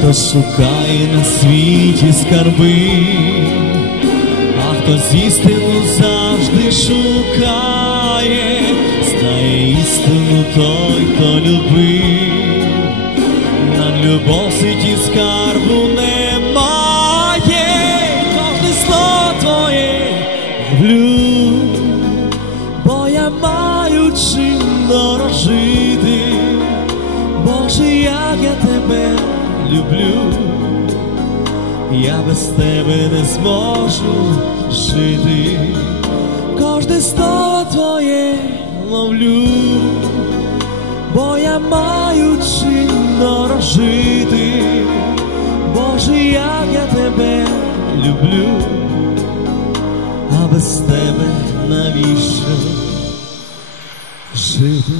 Хто шукає на світі скарби, а хто істину завжди шукає, знає істину той, хто любив, над любов світі скарбу немає, кожне слово твоє люблю, бо я маю чим дорожити. Боже, як я тебе люблю, я без тебе не зможу жити, кожне слово твоє ловлю, бо я маю чим дорожити, Боже, як я тебе люблю, а без тебе навіщо жити?